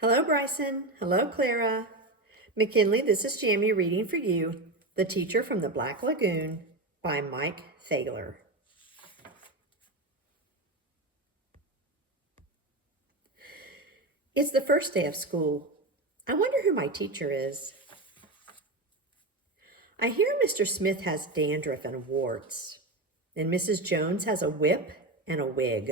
Hello, Bryson. Hello, Clara. McKinley, this is Jamie reading for you, The Teacher from the Black Lagoon by Mike Thaler. It's the first day of school. I wonder who my teacher is. I hear Mr. Smith has dandruff and warts, and Mrs. Jones has a whip and a wig.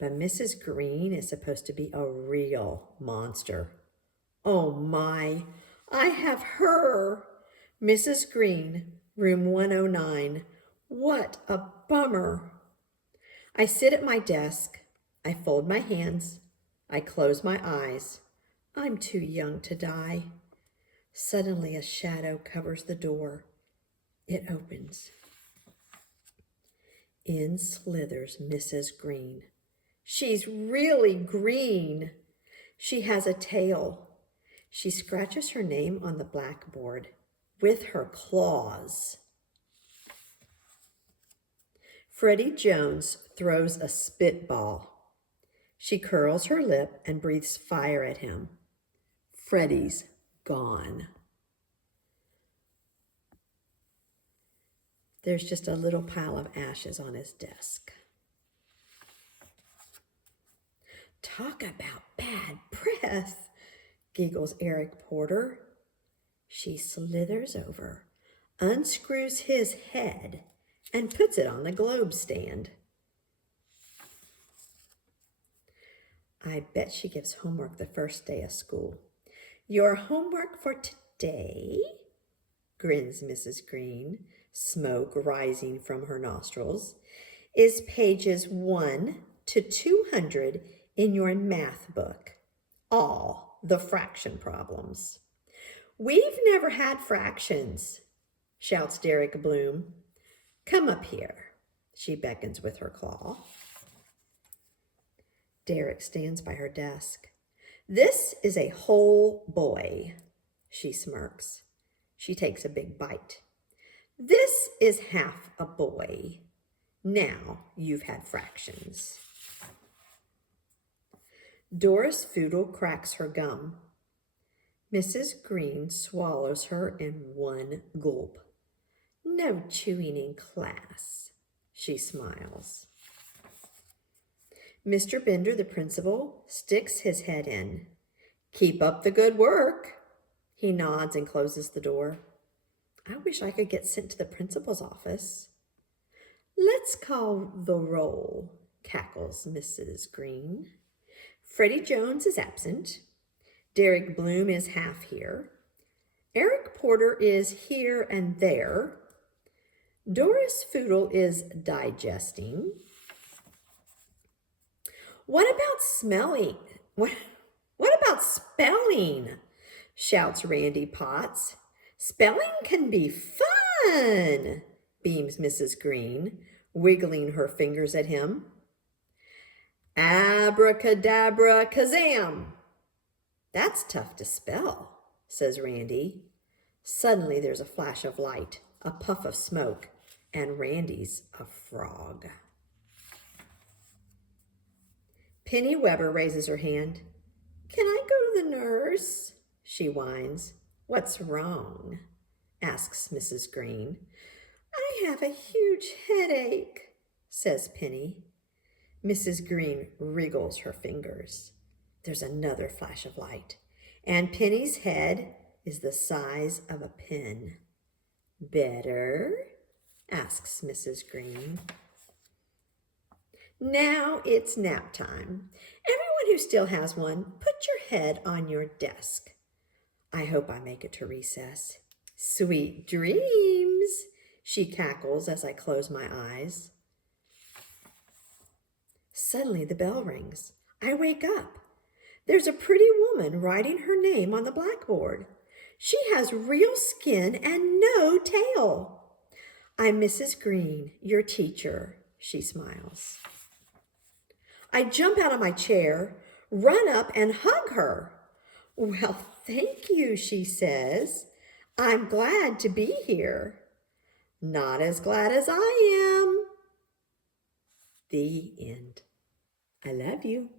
But Mrs. Green is supposed to be a real monster. Oh my, I have her! Mrs. Green, room 109. What a bummer! I sit at my desk. I fold my hands. I close my eyes. I'm too young to die. Suddenly a shadow covers the door. It opens. In slithers Mrs. Green. She's really green. She has a tail. She scratches her name on the blackboard with her claws. Freddie Jones throws a spitball. She curls her lip and breathes fire at him. Freddie's gone. There's just a little pile of ashes on his desk. Talk about bad breath, giggles Eric Porter. She slithers over, unscrews his head, and puts it on the globe stand. I bet she gives homework the first day of school. Your homework for today, grins Mrs. Green, smoke rising from her nostrils, is pages 1 to 200 in your math book. All the fraction problems. We've never had fractions, shouts Derek Bloom. Come up here, she beckons with her claw. Derek stands by her desk. This is a whole boy, she smirks. She takes a big bite. This is half a boy. Now you've had fractions. Doris Foodle cracks her gum. Mrs. Green swallows her in one gulp. No chewing in class, she smiles. Mr. Bender, the principal, sticks his head in. Keep up the good work. He nods and closes the door. I wish I could get sent to the principal's office. Let's call the roll, cackles Mrs. Green. Freddie Jones is absent. Derek Bloom is half here. Eric Porter is here and there. Doris Foodle is digesting. What about smelling? What about spelling? Shouts Randy Potts. Spelling can be fun, beams Mrs. Green, wiggling her fingers at him. Abracadabra kazam. That's tough to spell, says Randy. Suddenly there's a flash of light, a puff of smoke, and Randy's a frog. Penny Weber raises her hand. Can I go to the nurse? She whines. What's wrong? Asks Mrs. Green. I have a huge headache, says Penny. Mrs. Green wriggles her fingers. There's another flash of light, and Penny's head is the size of a pin. Better? Asks Mrs. Green. Now it's nap time. Everyone who still has one, put your head on your desk. I hope I make it to recess. Sweet dreams, she cackles as I close my eyes. Suddenly the bell rings. I wake up. There's a pretty woman writing her name on the blackboard. She has real skin and no tail. I'm Mrs. Green, your teacher, she smiles. I jump out of my chair, run up and hug her. Well, thank you, she says. I'm glad to be here. Not as glad as I am. The end. I love you.